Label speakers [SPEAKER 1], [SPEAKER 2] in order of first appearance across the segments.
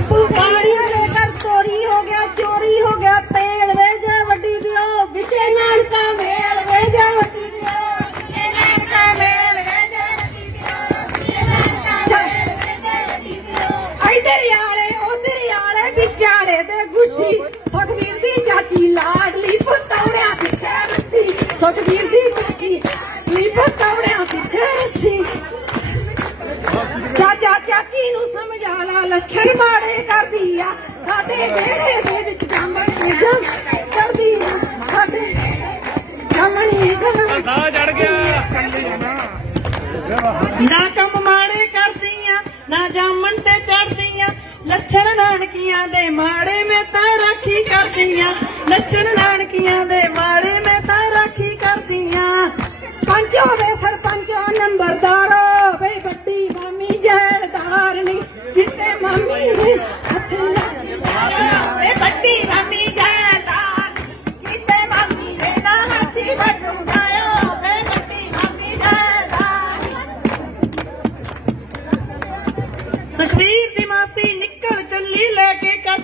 [SPEAKER 1] ਪਾੜੀਆਂ ਸੁਖਵੀਰ ਦੀ ਚਾਚੀ ਲਾਡਲੀ ਪੁੱਤੌੜਿਆ ਪਿੱਛੇ ਰੱਸੀ। ਸੁਖਵੀਰ ਦੀ ਚਾਚੀ ਲੱਛਣ ਮਾੜੇ ਕਰਦੀ ਆ। ਸਾਡੇ ਵਿਹੜੇ ਦੇ ਵਿੱਚ ਜਾਂਦੀ ਕਰਦੀ ਆ। ਸਾਡੇ ਸਾਹਮਣੇ
[SPEAKER 2] ਨਾ ਜੜ ਗਿਆ।
[SPEAKER 3] ਨਾ ਕੰਮ ਮਾੜੇ ਕਰਦੀ ਆ ਨਾ ਜਾਮਣ ਤੇ ਚੜਦੀ ਆ ਲੱਛਣ ਨਾਨਕੀਆਂ ਦੇ ਮਾੜੇ ਮੈਂ ਤਾਂ ਰਾਖੀ ਕਰਦੀ ਆ ਲੱਛਣ ਨਾਨਕੀਆਂ ਦੇ ਮਾੜੇ ਮੈਂ ਤਾਂ ਰਾਖੀ
[SPEAKER 1] ਕਰਦੀ ਆ
[SPEAKER 4] ਪੰਜੋ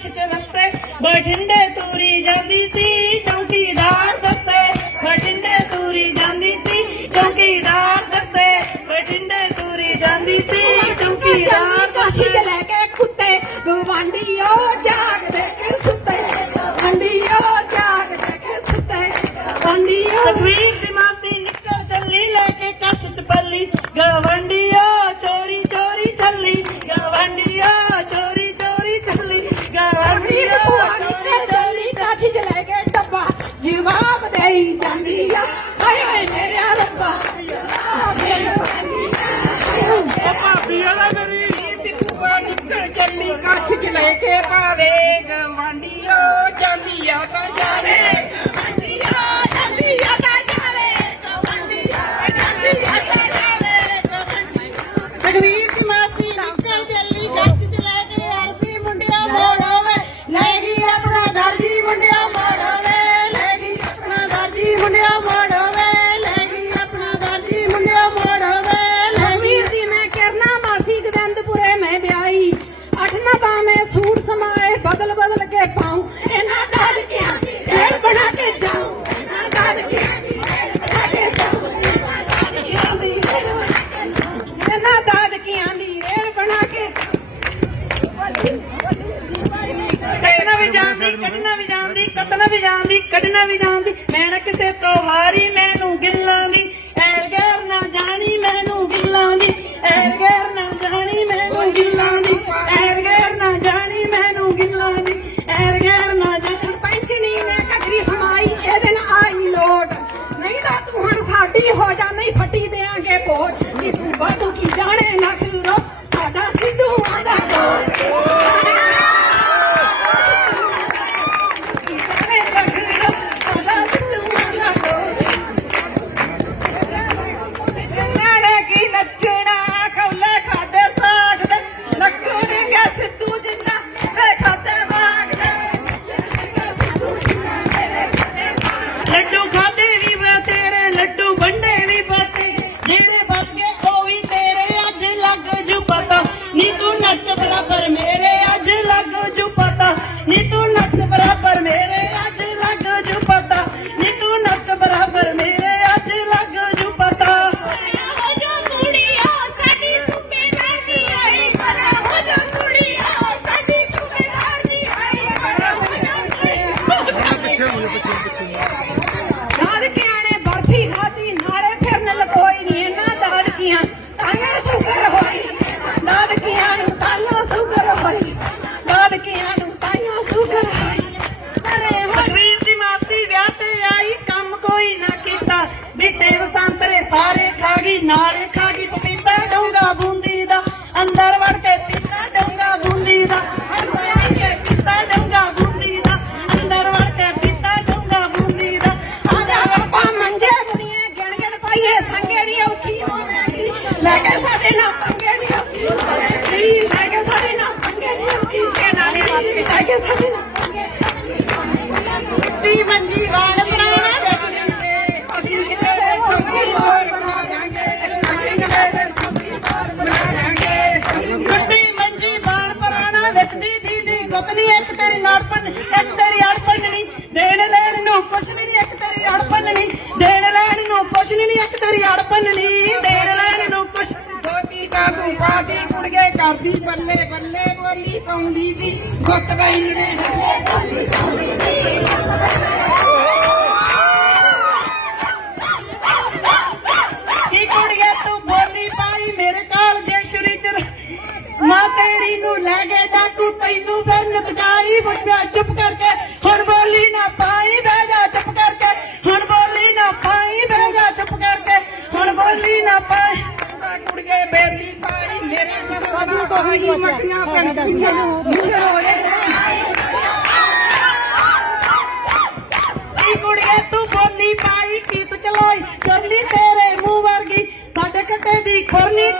[SPEAKER 4] बसे बठिंडे तूरी जाती सी चौकीदार दसे। बठिंडे तूरी जाती सी चौकीदार दसे। बठिंडे तूरी जाती सी
[SPEAKER 1] चौकीदार काशी लेके कुत्ते गुवांडियो जाग देके सुते। गुवांडियो जाग देके सुते। गवांडियो ਬਦਲ ਬਦਲ ਕੇ ਪਾਉ। ਇਹਨਾਂ ਡਰ ਕੇ ਢੇੜ ਬਣਾ ਕੇ ਜਾਉ। ਇਹਨਾਂ ਦਾਦ ਕੇ
[SPEAKER 3] ਵੀ ਜਾਣਦੀ, ਕੱਢਣਾ ਵੀ ਜਾਣਦੀ ਕਤਨਾ ਵੀ ਜਾਣਦੀ, ਕੱਢਣਾ ਵੀ
[SPEAKER 1] ਜਾਣਦੀ। ਨਾਲ
[SPEAKER 3] ਖਾ ਗਈ ਪਪੀਤਾ ਡੋਂਗਾ ਬੂੰਦੀ ਦਾ। ਅੰਦਰ ਵੜ ਕੇ ਪੀਤਾ ਡੋਂਗਾ ਬੂੰਦੀ ਦਾ।
[SPEAKER 1] ਲੈ ਕੇ ਸਾਡੇ ਨਾਲ ਪੰਗੇ ਨਹੀਂ ਆਉਂਦੀ ਲੈ ਕੇ ਸਾਡੇ ਨਾਲ ਪੰਗੇ ਨਹੀਂ ਆਉਂਦੀ ਲੈ ਕੇ ਸਾਡੇ ਨਾਲ ਪੰਗੇ
[SPEAKER 3] ਨਹੀਂ ਆਉਂਦੀ ਮੰਜੀ ਵਾੜ ਇੱਕ ਤੇਰੀ ਅੜਪਣ ਨਹੀਂ ਦੇਣ ਲੈਣ ਨੂੰ ਕੁਛ ਵੀ ਨਹੀਂ ਇੱਕ ਤੇਰੀ ਅੜਪਣ ਨਹੀਂ। ਦੇਣ ਲੈਣ ਨੂੰ ਕੁਛ ਨਹੀਂ ਇੱਕ ਤੇਰੀ ਅੜਪਣ ਨਹੀਂ। ਦੇਣ ਲੈਣ ਨੂੰ ਕੁਛ ਧੋਤੀ ਤਾਂ ਤੂੰ ਪਾਦੀ ਕੁੜਗੇ
[SPEAKER 5] ਕਰਦੀ ਬੱਲੇ ਬੱਲੇ ਬੋਲੀ ਪਾਉਂਦੀ ਦੀ। ਗੁੱਤ ਬਈ ਨੇ ਬੱਲੇ ਪਾਉਂਦੀ ਦੀ ਗੁੱਤ ਬਈ
[SPEAKER 4] ਕੀ ਕੁੜੀਏ ਤੂੰ ਬੋਲੀ ਪਾਈ? ਮੇਰੇ ਕਾਲ ਜੇ ਸ਼ੁਰੀ ਚ ਮਾਂ ਤੇਰੀ ਨੂੰ ਲੈ ਗਏ ਡਾਕੂ ਤੈਨੂੰ ਫਿਰ ਨਤਕਾਰੀ ਬੁੱਢਾ ਚੁੱਪ ਕਰਕੇ। ਹੁਣ ਬੋਲੀ ਨਾ ਪਾਈ ਬਹਿ ਜਾ ਚੁੱਪ ਕਰਕੇ। ਹੁਣ ਬੋਲੀ ਨਾ ਪਾਈ ਬਹਿ ਜਾ ਚੁੱਪ ਕਰਕੇ। ਹੁਣ ਬੋਲੀ ਨਾ ਪਾਈ
[SPEAKER 5] ਕੁੜੀਏ ਬੇਲੀ ਪਾਈ ਮੇਰੇ ਸਾਧੂ ਤੋਂ ਹੀ ਮੱਖੀਆਂ ਪੈਂਦੀਆਂ ਮੂੰਹ ਰੋਲੇ
[SPEAKER 4] ਕੀ ਕੁੜੀਏ ਤੂੰ ਬੋਲੀ ਪਾਈ ਕੀਤ ਚਲੋਈ? ਸ਼ਰਲੀ ਤੇਰੇ ਮੂੰਹ ਵਰਗੀ। ਸਾਡੇ ਕੱਟੇ ਦੀ ਖੁਰਨੀ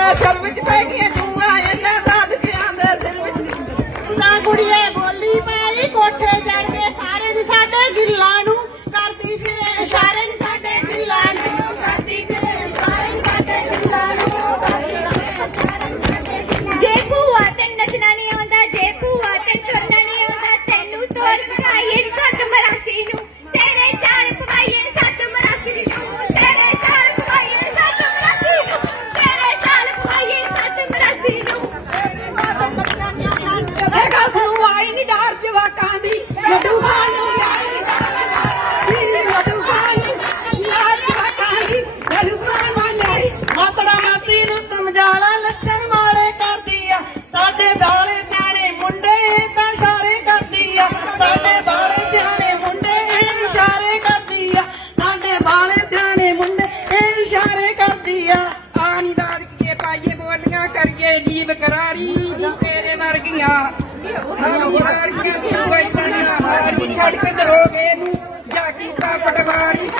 [SPEAKER 6] ਸਿਰ ਵਿੱਚ ਪੈ ਗਈਆਂ ਜੂਆਂ ਇਹਨਾਂ ਦਾਦ ਦਿੱਤਿਆਂ ਦੇ ਸਿਰ ਵਿੱਚ।
[SPEAKER 4] ਤਾਂ
[SPEAKER 5] ਕੁੜੀਏ ਕਰੀਏ ਜੀਵ ਕਰਾਰੀ ਨੀ ਤੇਰੇ ਵਰਗੀਆਂ। ਸਾਨੂੰ ਵਰਗੀਆਂ ਦੀ ਵੈਣਾ ਹਾਰੀ ਛੱਡ ਕੇ ਦਰੋਗੇ ਨੂੰ। ਜਾ ਕੀਤਾ ਪਟਵਾਰੀ।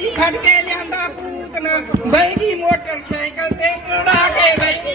[SPEAKER 4] ਅਸੀਂ ਖੜ ਕੇ
[SPEAKER 5] ਲਿਆਂਦਾ ਪੂਤਨਾ ਬੈਗੀ ਮੋਟਰਸਾਈਕਲ ਤੇ ਉਡਾ ਕੇ ਬੈਗੀ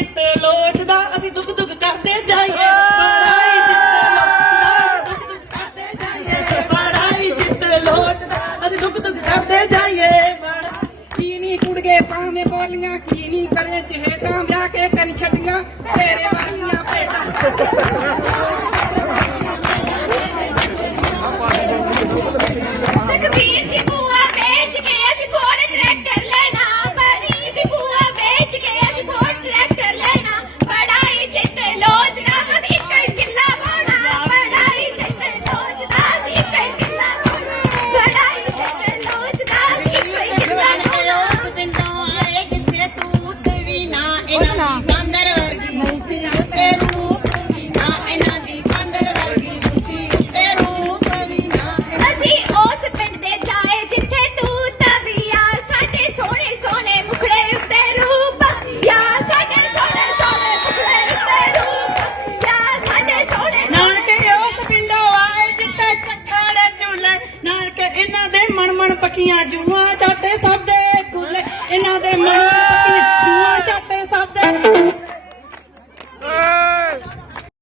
[SPEAKER 5] ਚਿੱਤ ਲੋਚਦਾ, ਅਸੀਂ ਦੁੱਖ ਦੁੱਖ ਕਰਦੇ ਜਾਈਏ। ਪੜਾਈ ਚਿੱਤ ਲੋਚਦਾ ਦੁੱਖ ਦੁੱਖ ਕਰਦੇ ਜਾਈਏ। ਪੜਾਈ ਚਿੱਤ ਲੋਚਦਾ, ਅਸੀਂ ਦੁੱਖ ਦੁੱਖ ਕਰਦੇ ਜਾਈਏ।
[SPEAKER 7] ਕੀਨੀ ਕੁੜਗੇ ਪਾਵੇਂ ਬੋਲੀਆਂ ਕੀਨੀ ਕਰੇ ਚਿਹਟਾਂ ਵਿਆਹ ਕੇ ਕਨ ਛੱਡੀਆਂ, ਤੇਰੇ ਵਾਲੀਆਂ
[SPEAKER 5] ਪੇਟਾਂ tinha de